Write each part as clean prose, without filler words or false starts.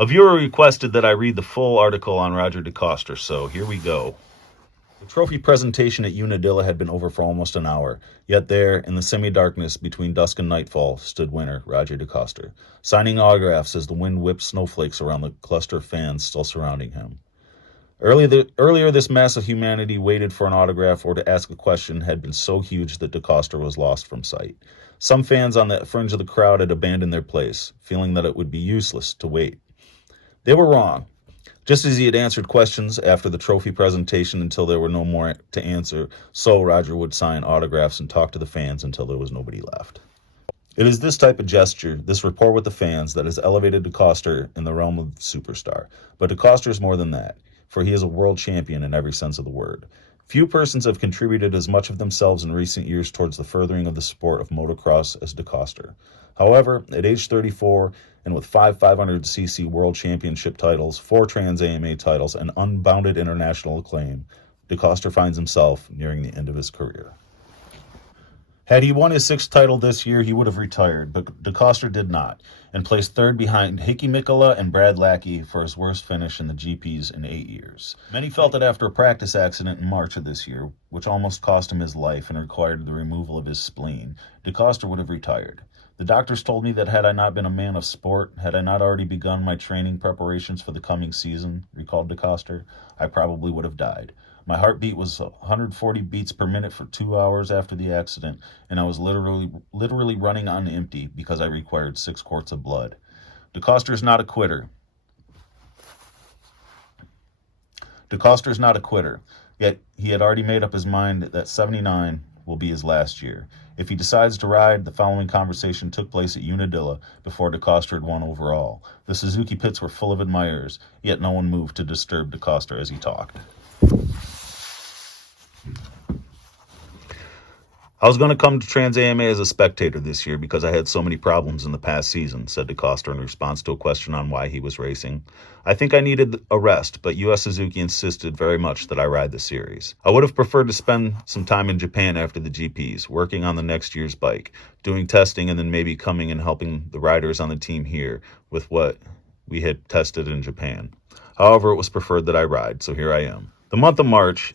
A viewer requested that I read the full article on Roger DeCoster, so here we go. The trophy presentation at Unadilla had been over for almost an hour, yet there, in the semi-darkness between dusk and nightfall, stood winner Roger DeCoster, signing autographs as the wind whipped snowflakes around the cluster of fans still surrounding him. Earlier, this mass of humanity waited for an autograph or to ask a question had been so huge that DeCoster was lost from sight. Some fans on the fringe of the crowd had abandoned their place, feeling that it would be useless to wait. They were wrong. Just as he had answered questions after the trophy presentation until there were no more to answer, so Roger would sign autographs and talk to the fans until there was nobody left. It is this type of gesture, this rapport with the fans, that has elevated DeCoster in the realm of superstar. But DeCoster is more than that, for he is a world champion in every sense of the word. Few persons have contributed as much of themselves in recent years towards the furthering of the sport of motocross as DeCoster. However, at age 34, and with 5 500cc World Championship titles, 4 Trans-AMA titles, and unbounded international acclaim, DeCoster finds himself nearing the end of his career. Had he won his 6th title this year, he would have retired, but DeCoster did not, and placed 3rd behind Heikki Mikkola and Brad Lackey for his worst finish in the GPs in 8 years. Many felt that after a practice accident in March of this year, which almost cost him his life and required the removal of his spleen, DeCoster would have retired. The doctors told me that had I not been a man of sport, had I not already begun my training preparations for the coming season, recalled DeCoster, I probably would have died. My heartbeat was 140 beats per minute for 2 hours after the accident, and I was literally running on empty because I required 6 quarts of blood. DeCoster is not a quitter. DeCoster is not a quitter, yet he had already made up his mind that 79 will be his last year. If he decides to ride, the following conversation took place at Unadilla before DeCoster had won overall. The Suzuki pits were full of admirers, yet no one moved to disturb DeCoster as he talked. I was going to come to Trans-AMA as a spectator this year because I had so many problems in the past season, said DeCoster in response to a question on why he was racing. I think I needed a rest, but US Suzuki insisted very much that I ride the series. I would have preferred to spend some time in Japan after the GPs, working on the next year's bike, doing testing, and then maybe coming and helping the riders on the team here with what we had tested in Japan. However, it was preferred that I ride, so here I am. The month of March,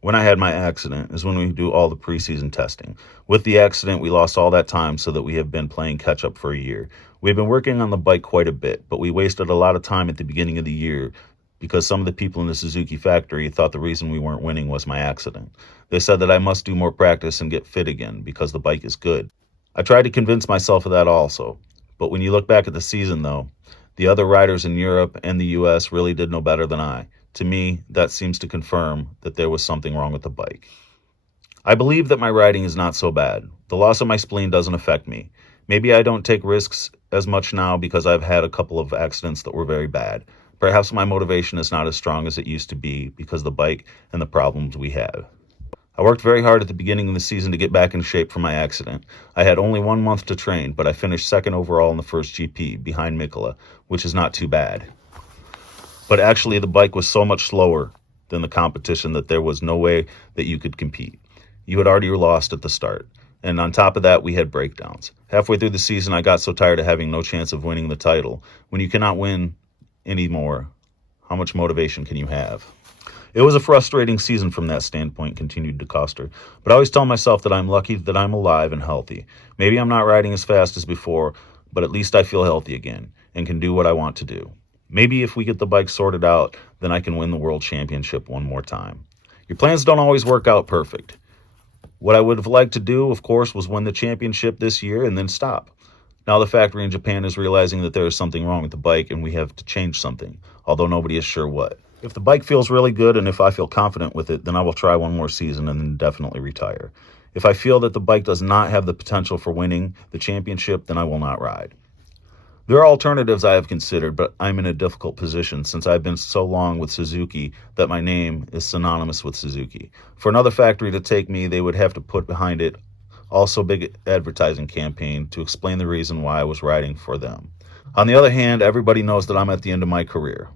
when I had my accident, is when we do all the preseason testing. With the accident, we lost all that time so that we have been playing catch-up for a year. We have been working on the bike quite a bit, but we wasted a lot of time at the beginning of the year because some of the people in the Suzuki factory thought the reason we weren't winning was my accident. They said that I must do more practice and get fit again because the bike is good. I tried to convince myself of that also. But when you look back at the season, though, the other riders in Europe and the US really did no better than I. To me, that seems to confirm that there was something wrong with the bike. I believe that my riding is not so bad. The loss of my spleen doesn't affect me. Maybe I don't take risks as much now because I've had a couple of accidents that were very bad. Perhaps my motivation is not as strong as it used to be because of the bike and the problems we have. I worked very hard at the beginning of the season to get back in shape from my accident. I had only 1 month to train, but I finished 2nd overall in the first GP, behind Mikkola, which is not too bad. But actually, the bike was so much slower than the competition that there was no way that you could compete. You had already lost at the start. And on top of that, we had breakdowns. Halfway through the season, I got so tired of having no chance of winning the title. When you cannot win anymore, how much motivation can you have? It was a frustrating season from that standpoint, continued DeCoster. But I always tell myself that I'm lucky that I'm alive and healthy. Maybe I'm not riding as fast as before, but at least I feel healthy again and can do what I want to do. Maybe if we get the bike sorted out, then I can win the World Championship one more time. Your plans don't always work out perfect. What I would have liked to do, of course, was win the championship this year and then stop. Now the factory in Japan is realizing that there is something wrong with the bike and we have to change something, although nobody is sure what. If the bike feels really good and if I feel confident with it, then I will try one more season and then definitely retire. If I feel that the bike does not have the potential for winning the championship, then I will not ride. There are alternatives I have considered, but I'm in a difficult position since I've been so long with Suzuki that my name is synonymous with Suzuki. For another factory to take me, they would have to put behind it also a big advertising campaign to explain the reason why I was riding for them. On the other hand, everybody knows that I'm at the end of my career.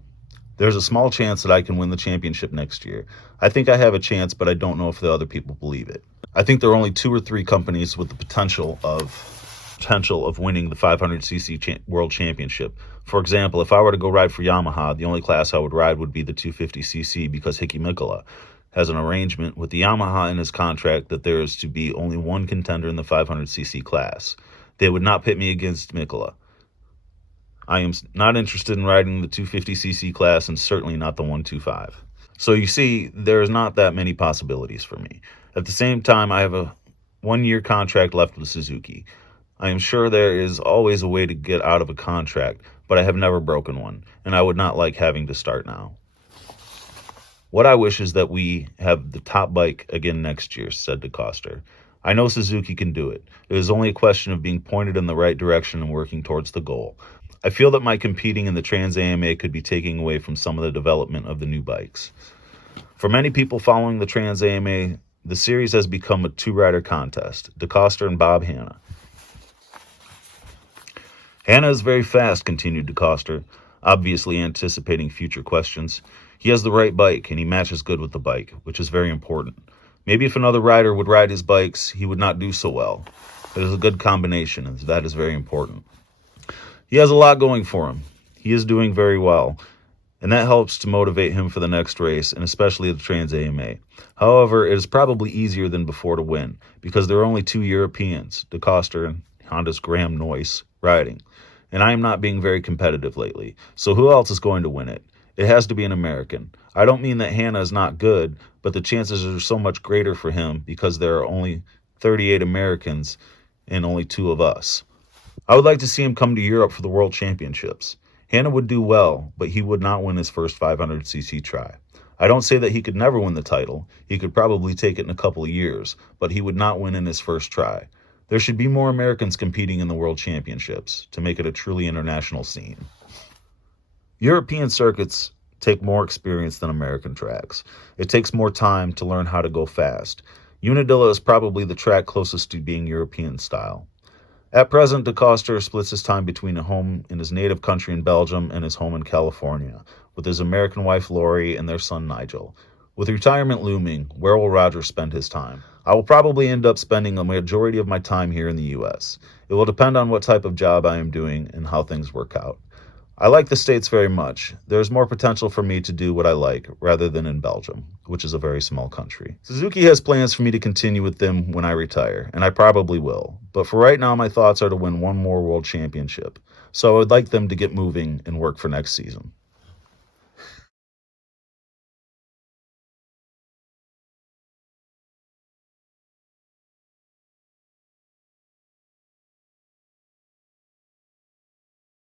There's a small chance that I can win the championship next year. I think I have a chance, but I don't know if the other people believe it. I think there are only 2 or 3 companies with the potential of winning the 500cc World Championship. For example, if I were to go ride for Yamaha, the only class I would ride would be the 250cc because Hickey Mikkola has an arrangement with the Yamaha in his contract that there is to be only one contender in the 500cc class. They would not pit me against Mikkola. I am not interested in riding the 250cc class and certainly not the 125. So you see, there's not that many possibilities for me. At the same time, I have a 1-year contract left with Suzuki. I am sure there is always a way to get out of a contract, but I have never broken one, and I would not like having to start now. What I wish is that we have the top bike again next year, said DeCoster. I know Suzuki can do it. It is only a question of being pointed in the right direction and working towards the goal. I feel that my competing in the Trans AMA could be taking away from some of the development of the new bikes. For many people following the Trans AMA, the series has become a two-rider contest, DeCoster and Bob Hanna. Hanna is very fast, continued DeCoster, obviously anticipating future questions. He has the right bike, and he matches good with the bike, which is very important. Maybe if another rider would ride his bikes, he would not do so well. It is a good combination, and that is very important. He has a lot going for him. He is doing very well, and that helps to motivate him for the next race, and especially the Trans AMA. However, it is probably easier than before to win, because there are only two Europeans, DeCoster and Honda's Graham Noyce, riding. And I am not being very competitive lately, so who else is going to win it? It has to be an American. I don't mean that Hanna is not good, but the chances are so much greater for him because there are only 38 Americans and only 2 of us. I would like to see him come to Europe for the World Championships. Hanna would do well, but he would not win his first 500cc try. I don't say that he could never win the title. He could probably take it in a couple of years, but he would not win in his first try. There should be more Americans competing in the World Championships to make it a truly international scene. European circuits take more experience than American tracks. It takes more time to learn how to go fast. Unadilla is probably the track closest to being European style. At present, DeCoster splits his time between a home in his native country in Belgium and his home in California, with his American wife Lori and their son Nigel. With retirement looming, where will Roger spend his time? I will probably end up spending a majority of my time here in the U.S. It will depend on what type of job I am doing and how things work out. I like the States very much. There is more potential for me to do what I like rather than in Belgium, which is a very small country. Suzuki has plans for me to continue with them when I retire, and I probably will. But for right now, my thoughts are to win one more world championship. So I would like them to get moving and work for next season.